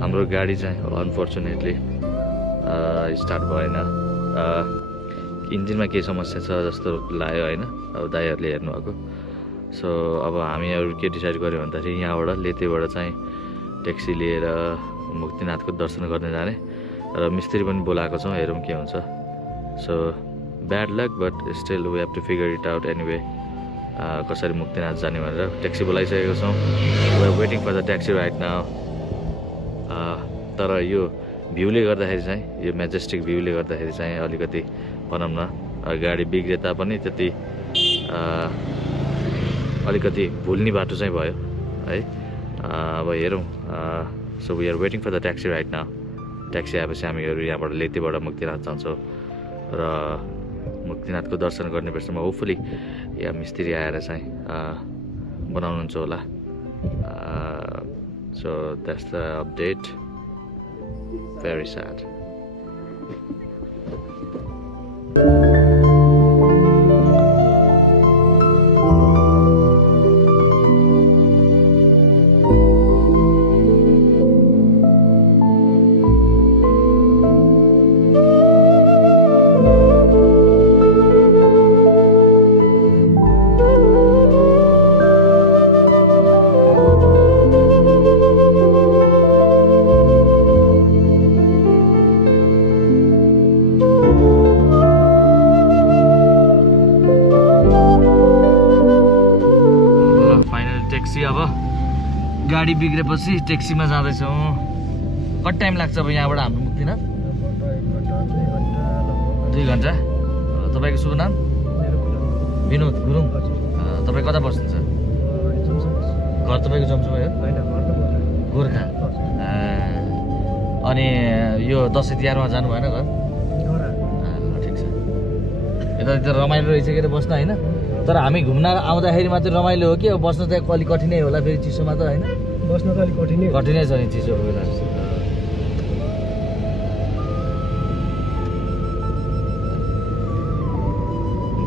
हाम्रो गाडी चाहिँ अनफर्चुनेटली स्टार्ट भएन। इन्जिनमा केही समस्या छ जस्तो लाग्यो होइन, अब दाइहरूले हेर्नुभएको। सो अब हामीहरू के डिसाइड गऱ्यो भन्दाखेरि यहाँबाट लेतेबाट चाहिँ ट्याक्सी लिएर मुक्तिनाथको दर्शन गर्न जाने र मिस्त्री पनि बोलाएको छौँ, हेरौँ के हुन्छ। So bad luck but still we have to figure it out anyway. कसरी मुक्तिनाथ जाने भनेर ट्याक्सी बोलाइसकेको छौँ। We are waiting for the taxi right now. तर यो भ्यूले गर्दाखेरि चाहिँ, यो मेजेस्टिक भ्यूले गर्दाखेरि चाहिँ अलिकति भनौँ न गाडी बिग्रे तापनि त्यति अलिकति भुल्ने बाटो चाहिँ भयो है। अब हेरौँ। So we are waiting for the taxi right now. Taxi आएपछि हामीहरू यहाँबाट लेतेबाट मुक्तिनाथ जान्छौँ र मुक्तिनाथको दर्शन गर्ने बेलामा होपफुली यहाँ मिस्त्री आएर चाहिँ बनाउनुहुन्छ होला। So that's the update. Very sad. अब गाडी बिग्रेपछि ट्याक्सीमा जाँदैछौँ। कति टाइम लाग्छ अब यहाँबाट हाम्रो मुक्तिनाथ? 2 घन्टा। तपाईँको शुभ नाम? विनोद गुरुङ। तपाईँ कता बस्नुहुन्छ? घर तपाईँको जमसुमा हो? गोर्खा। अनि यो दसैँ तिहारमा जानु भएन घर? ठिक छ। यता रमाइलो रहिसकेर बस्न होइन। तर हामी घुम्न आउँदाखेरि मात्रै रमाइलो हो कि अब बस्न चाहिँ अलिक कठिनै होला फेरि चिसोमा त होइन? बस्न त अलिक कठिनै छ नि चिसोको बेला।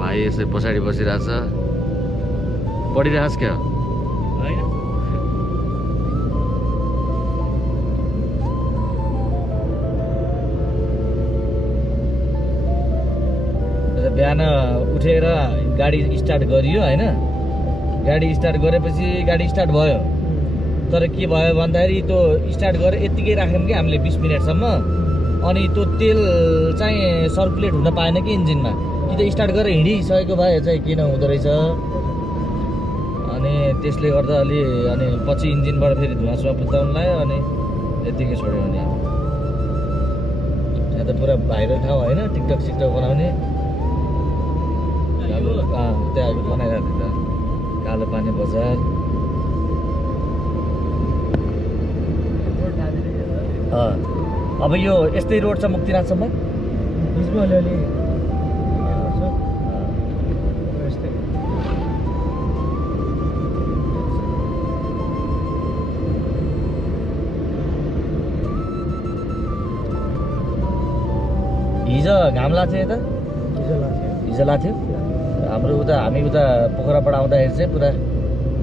भाइ यसै पछाडि बसिरहेछ। पढिरहेछ क्या? बिहान उठेर गाडी स्टार्ट गरियो होइन। गाडी स्टार्ट गरेपछि गाडी स्टार्ट भयो। तर के भयो भन्दाखेरि त्यो स्टार्ट गरेर यत्तिकै राख्यौँ कि हामीले 20 मिनटसम्म। अनि त्यो तेल चाहिँ सर्कुलेट हुन पाएन कि इन्जिनमा। कि त स्टार्ट गरेर हिँडिसकेको भए चाहिँ किन हुँदो रहेछ। अनि त्यसले गर्दा अनि पछि इन्जिनबाट फेरि धुवाँसुवा पुत्ताउनु लाग्यो। अनि यत्तिकै छोड्यो भने यहाँ त पुरा भाइरल ठाउँ होइन, टिकटक सिकटक बनाउने। त्यहाँ बनाइरहेको थियो त कालो पानी बजार। अब यो यस्तै रोड छ मुक्तिनाथसम्म? हिजो घाम लाग्थ्यो यता? हिजो लाग्थ्यो। हाम्रो हामी उता पोखराबाट आउँदाखेरि चाहिँ पुरा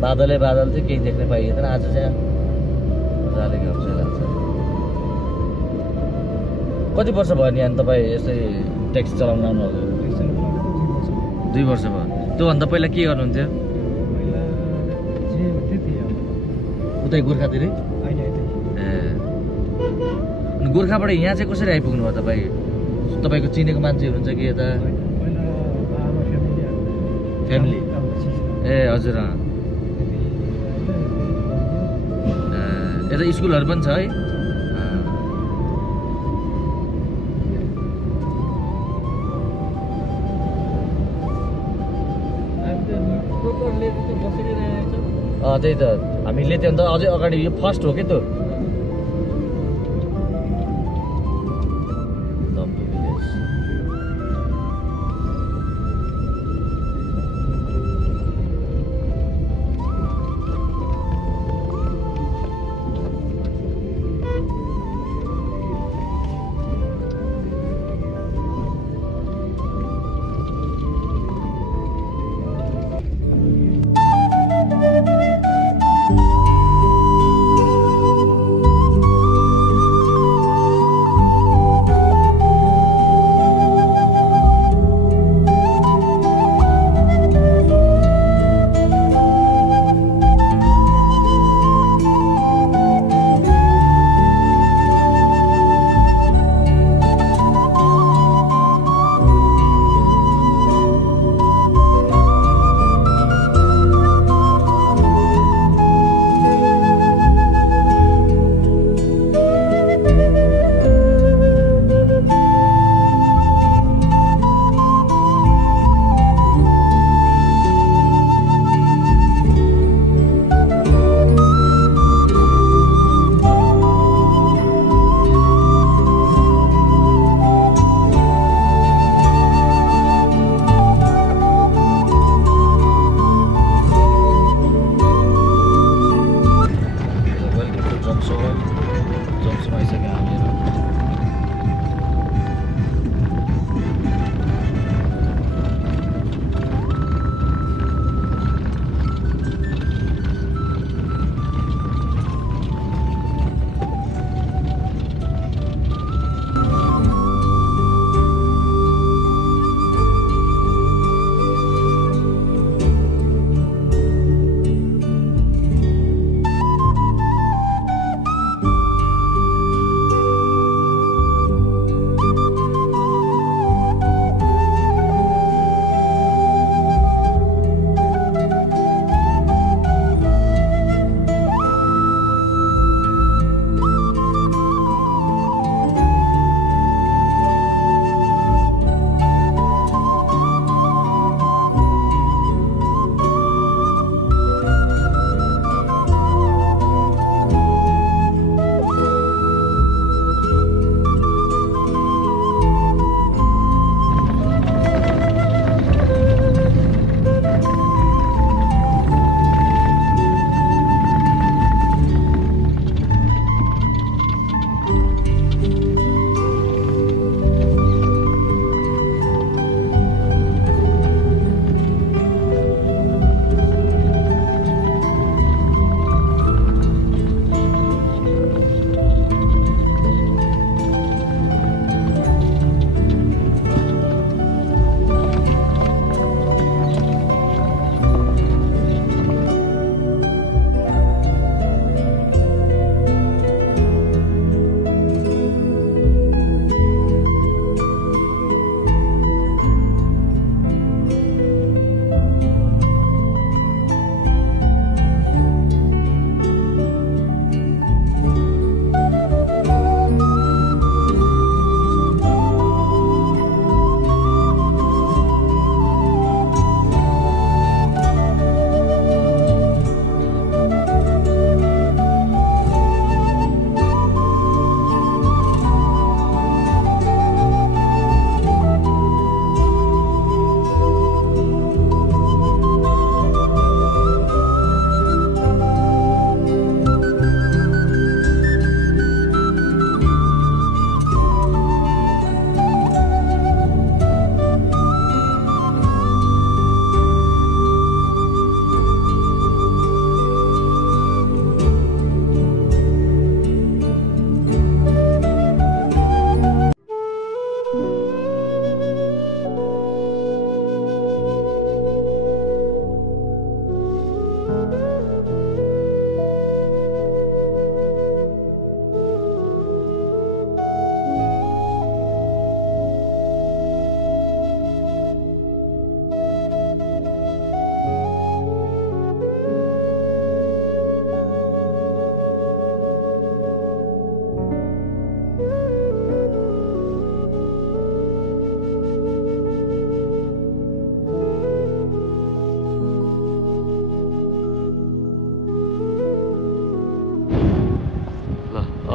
बादलै बादल थियो, केही देख्न पाइएन। आज चाहिँ मजाले घाम चाहिँ लाग्छ। कति वर्ष भयो नि अनि तपाईँ यसरी ट्याक्सी चलाउन आउनुभएको? 2 वर्ष भयो। त्योभन्दा पहिला के गर्नुहुन्थ्यो? उतै गोर्खातिरै? ए गोर्खाबाट यहाँ चाहिँ कसरी आइपुग्नु भयो तपाईँ? तपाईँको चिनेको मान्छे हुनुहुन्छ कि यता? फ्यामिली? ए हजुर। यता स्कुलहरू पनि छ है? त्यही त हामीले त्यो अन्त अझै अगाडि यो फर्स्ट हो कि त।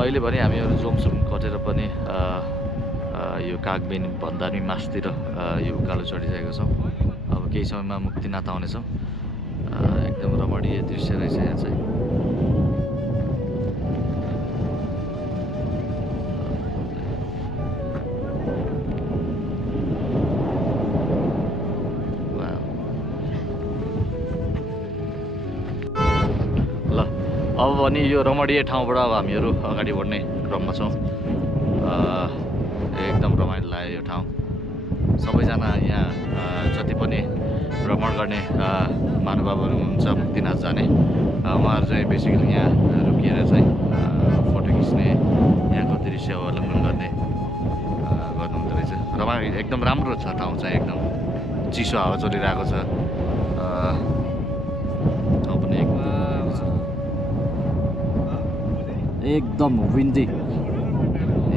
अहिले भने हामीहरू जोमसुम कटेर पनि यो कागबिन भन्दा पनि मासतिर यो उकालो चढिसकेको छौँ। अब केही समयमा मुक्तिनाथ आउनेछौँ। एकदम रमणीय दृश्य रहेछ यहाँ चाहिँ। ल अब भने यो रमणीय ठाउँबाट अब हामीहरू अगाडि बढ्ने क्रममा छौँ। एकदम रमाइलो लाग्यो यो ठाउँ। सबैजना यहाँ जति पनि भ्रमण गर्ने महानुभावहरू हुन्छ मुक्तिनाथ जाने उहाँहरू चाहिँ बेसिकली यहाँ रोकिएर चाहिँ फोटो खिच्ने, यहाँको दृश्य अवलम्बन गर्ने गर्नुहुँदो रहेछ। रमाइलो एकदम राम्रो छ ठाउँ चाहिँ। एकदम चिसो हावा चलिरहेको छ। ठाउँ पनि एकदम विन्डी,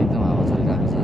एकदम हावा चलिरहेको छ।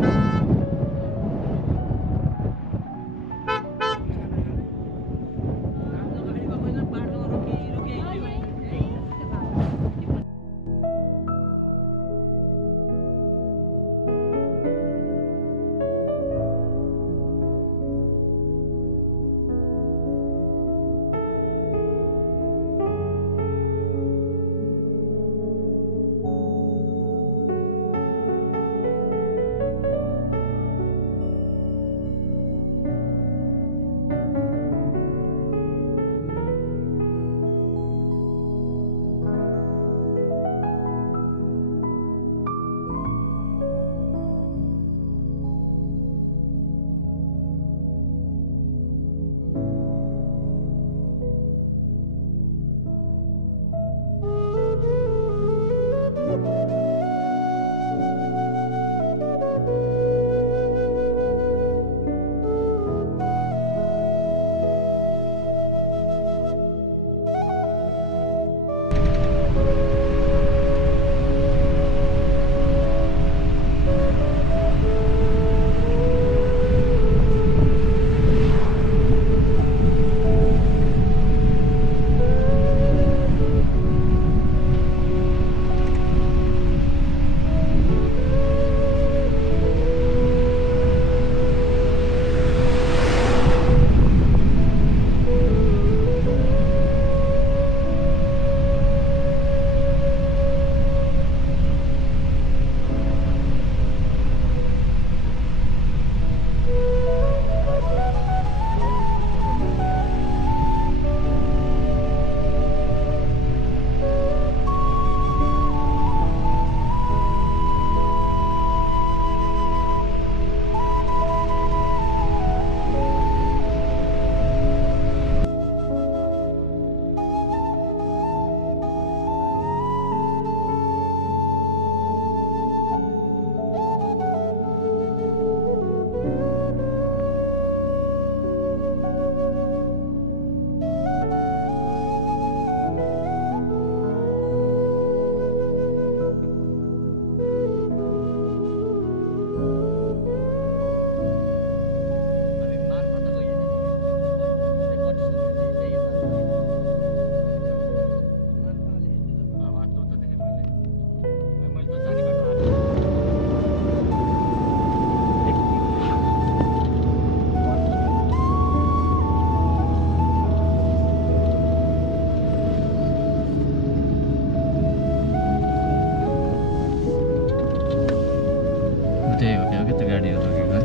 त्यही हो क्या हो कि त्यो गाडीहरू रोकेको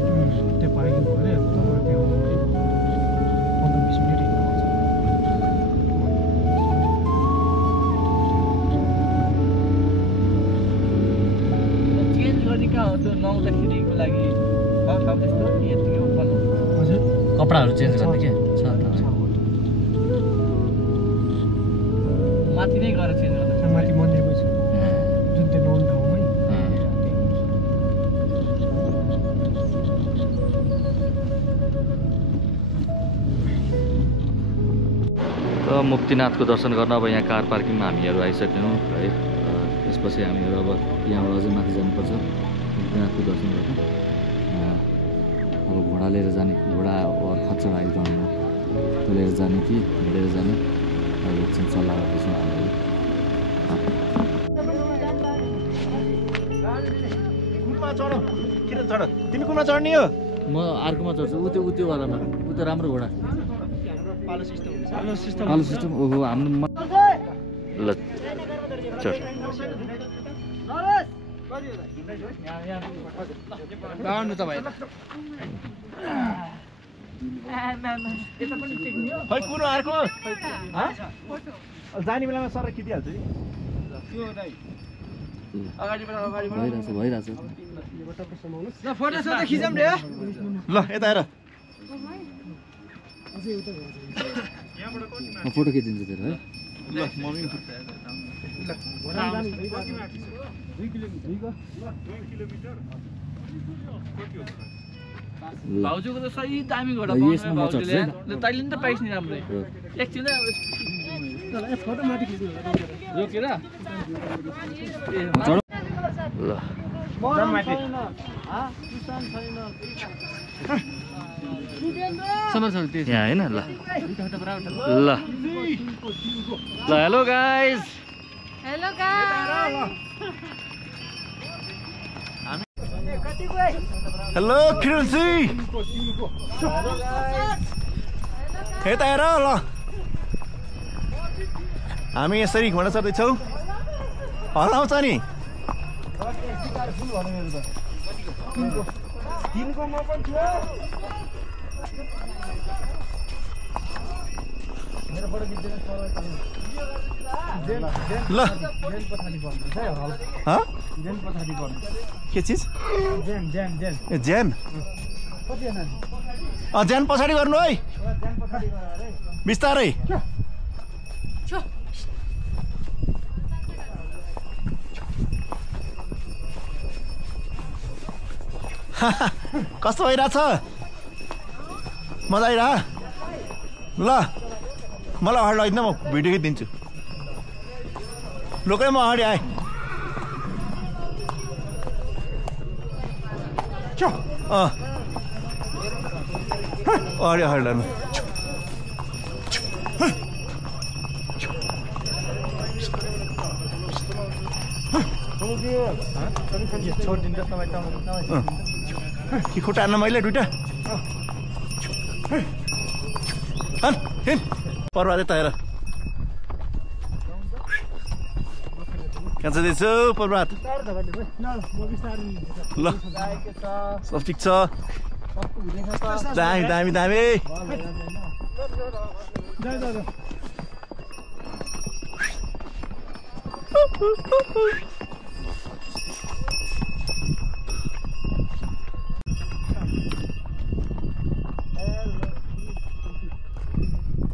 त्यो पार्किङ गऱ्यो त्यो 15-20 मिनट हिँड्नु आउँछ। चेन्ज गर्ने कहाँ हो त्यो नआउँदाखेरिको लागि काम त्यस्तो यतिकै उत्पन्न हजुर कपडाहरू चेन्ज गर्ने के छ माथि नै गएर चेन्ज गर्दा माथि मन्दिरको छ जुन त्यो नौन ठाउँमै मुक्तिनाथको दर्शन गर्न अब यहाँ कार पार्किङमा हामीहरू आइसक्यौँ है। त्यसपछि हामीहरू अब यहाँबाट अझै माथि जानुपर्छ मुक्तिनाथको दर्शन गर्न। अब घोडा लिएर जाने, घोडा खच्चर आएको हाम्रो त्यो लिएर जाने कि हिँडेर जाने अब एकछिन सल्लाह गर्दैछौँ हामीहरू। कुनमा चढ किन चढ तिमी कुनमा चढ्ने हो म अर्कोमा चढ्छु त्यो वालामा त्यो राम्रो घोडा पालो सिस्टम ओहो हाम्रो ल चल गाउनु त भाइ खै कुन अर्को जाने बेलामा सर खिचिहाल्छ नि भइरहेछ ल यता हेर फोटो खिचिदिन्छु तेरो है ल मम्मी भाउजूको त सही दामी घोडा यसमा म चढ्छु है तैँले नि त पाइस् नि राम्रै एकछिन फोटो माथि खिच्नु रोकेर ल यहाँ होइन ल ल ल हेलो गाइज हेलो किरणजी यता हेर ल हामी यसरी घोडा चढ्दैछौँ हल्लाउँछ नि ल के चिज ज्यान ज्यान पछाडि गर्नु है बिस्तारै कस्तो भइरहेछ मजा आइरह ल मलाई अगाडि लगाइदिनु म भिडियो खिचिदिन्छु लोकै म अगाडि आएँ अगाडि अगाडि लानु कि खुट्टा हान्न मैले दुइटा पर्वाद यता हेर कहाँ जाँदैछौ पर्वाद ल सब ठिक छ दामी दामी दामी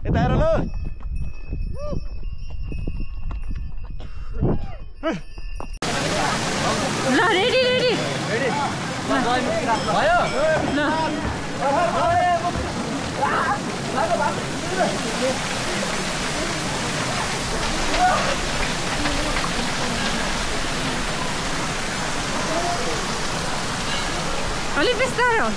यता हेर ल रेडी भयो अलिक बिस्तारो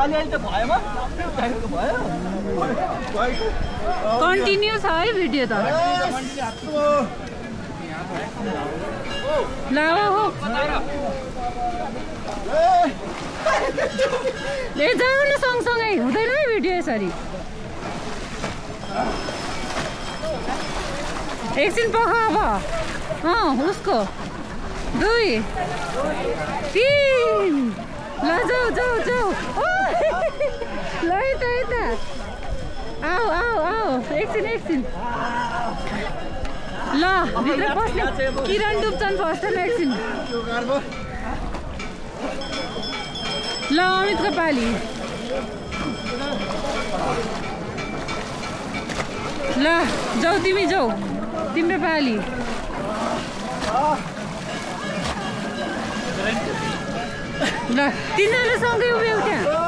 अलिअलि त भएमा भयो कन्टिन्यू छ है भिडियो त ल हो ए जाऊ न सँगसँगै हुँदैन है भिडियो यसरी एकछिन पख अब उसको 2 3 ल जाऊ जाऊ जाऊ ल यता यता आऊ आऊ आऊ एकछिन ल भित्र बस्ने किरण डुब्छन् फर्स्ट टाइम एकछिन ल अमितको पाली ल जाऊ तिमी जाऊ तिम्रो पाली ल तिनीहरू सँगै उभियौ त्यहाँ